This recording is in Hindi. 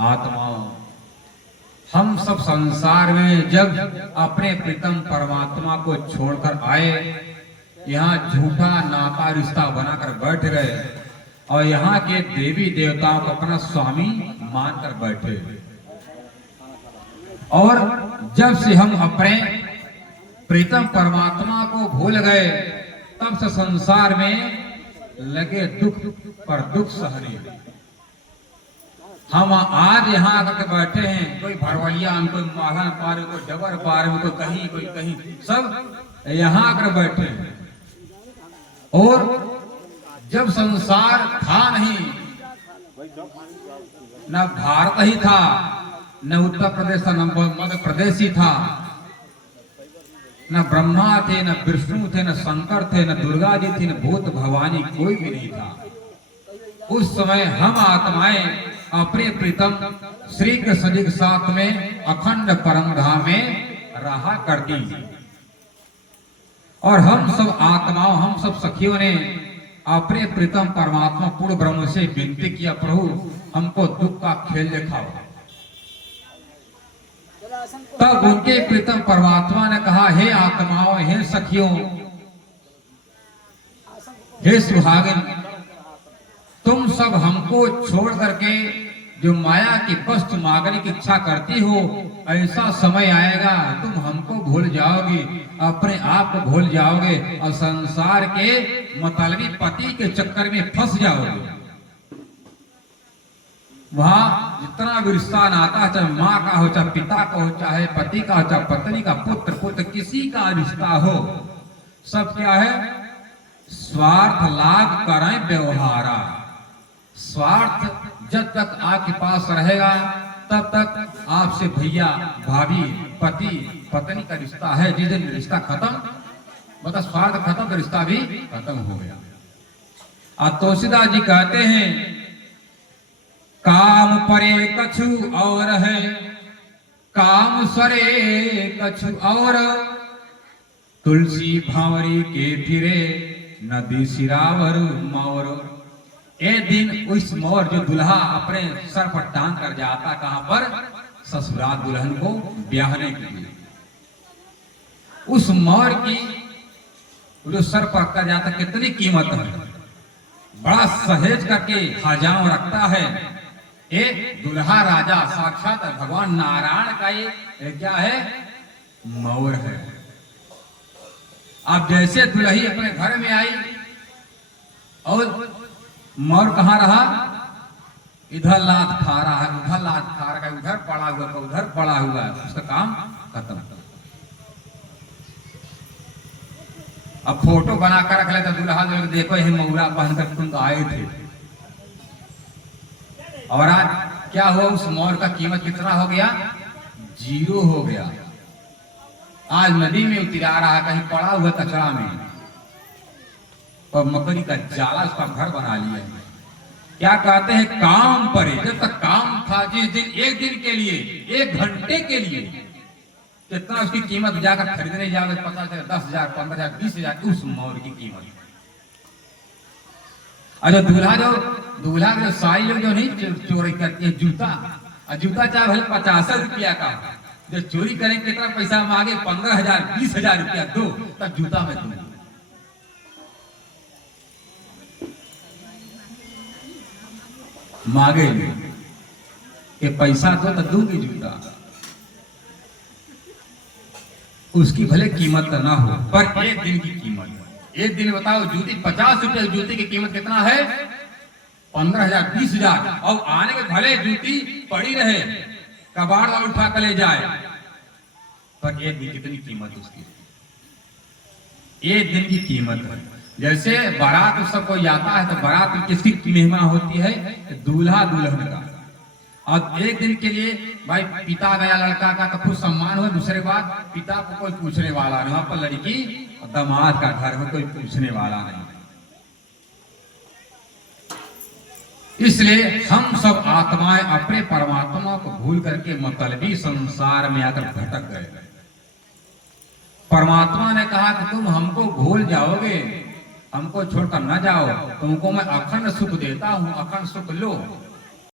आत्माओं, हम सब संसार में जब अपने प्रीतम परमात्मा को छोड़कर आए, यहाँ झूठा नाता रिश्ता बनाकर बैठ गए और यहाँ के देवी देवताओं को अपना स्वामी मानकर बैठे। और जब से हम अपने प्रीतम परमात्मा को भूल गए, तब से संसार में लगे दुख पर दुख सहने। हम आज यहाँ आकर के बैठे हैं, कोई भरवलिया में, कोई माहन पार, कोई डबर पार में, कोई कहीं, सब यहाँ आकर बैठे हैं। और जब संसार था नहीं, न भारत ही था, न उत्तर प्रदेश था, न मध्य प्रदेश ही था, न ब्रह्मा थे, न विष्णु थे, न शंकर थे, न दुर्गा जी थी, न भूत भवानी, कोई भी नहीं था। उस समय हम आत्माएं अपने प्रीतम श्री कृष्ण जी के साथ में अखंड परम धाम में रहा करती। और हम सब आत्माओं, हम सब सखियों ने अपने प्रीतम परमात्मा पूर्ण ब्रह्म से विनती किया, प्रभु हमको दुख का खेल दिखाओ। तब उनके प्रीतम परमात्मा ने कहा, हे आत्माओं, हे सखियों, हे सुहागिन, तुम सब हमको छोड़ करके जो माया की वस्तु मांगने की इच्छा करती हो, ऐसा समय आएगा तुम हमको भूल जाओगे, अपने आप को भूल जाओगे और संसार के मतलबी पति के चक्कर में फंस जाओगे। वहां जितना भी रिश्ता नाता है, चाहे माँ का हो, चाहे पिता का हो, चाहे पति का हो, चाहे पत्नी का, पुत्र किसी का रिश्ता हो, सब क्या है? स्वार्थ लाभ करें व्यवहारा। स्वार्थ जब तक आपके पास रहेगा तब तक आपसे भैया भाभी पति पत्नी का रिश्ता है। जिस दिन रिश्ता खत्म, मतलब स्वार्थ खत्म, तो रिश्ता भी खत्म हो गया। अब तुलसीदास जी कहते हैं, काम परे कछु और है, काम सरे कछु और, तुलसी भावरी के फिरे नदी सिरावर मौर। एक दिन उस मौर जो दुल्हा अपने सर पर टांग कर जाता, कहां पर? ससुराल दुल्हन को ब्याहने के लिए। उस मौर की जो सर पर कर जाता, कितनी कीमत है, बड़ा सहेज करके हजाम रखता है। एक दुल्हा राजा साक्षात भगवान नारायण का ये क्या है? मौर है। अब जैसे दुल्ही अपने घर में आई और मौर कहाँ रहा? इधर लात खा रहा है, उधर लात खा रहा है, उधर पड़ा हुआ है, उधर पड़ा हुआ है, उसका काम खत्म। अब फोटो बना कर रख लेते दूल्हा, देखो ये मौरा पहनकर तुम तो आए थे। और आज क्या हुआ? उस मौर का कीमत कितना हो गया? 0 हो गया। आज नदी में उतरा रहा, कहीं पड़ा हुआ कचरा में, और मकड़ी का जाला उसका घर बना लिया। क्या कहते हैं? काम परे। जब तक काम था, जिस दिन, एक दिन के लिए, 1 घंटे के लिए, कितना उसकी कीमत जाकर खरीदने जाओगे, पता चले 10,000, 15,000, 20,000 उस मौर की कीमत। अरे दूल्हा जो साई लोग जो नहीं चोरी करती है जूता, और जूता चाहे भले 50 रुपया का, जो चोरी करें कितना पैसा मांगे? 15,000, 20,000 रुपया दो, तब जूता में दूंगा। मांगे कि पैसा दो तो दूंगी जूता, उसकी भले कीमत ना हो, पर एक दिन की कीमत। एक दिन बताओ, जूती 50 रुपए, जूती की कीमत कितना है? 15,000, 20,000। और आने के भले जूती पड़ी रहे, कबाड़ वाला उठा कर ले जाए, पर एक दिन कितनी कीमत उसकी? एक दिन की कीमत है। जैसे बारात सबको जाता है, तो बारात में किसकी मेहमान होती है? दूल्हा दुल्हन का। और एक दिन के लिए भाई पिता गया लड़का का, तो कुछ सम्मान हुआ, दूसरे बात पिता को कोई पूछने वाला नहीं, वहां पर लड़की दामाद का घर में कोई पूछने वाला नहीं। इसलिए हम सब आत्माएं अपने परमात्मा को भूल करके मतलबी संसार में आकर भटक गए। परमात्मा ने कहा कि तुम हमको भूल जाओगे, हमको छोड़कर न जाओ, तुमको मैं अखंड सुख देता हूं, अखंड सुख लो।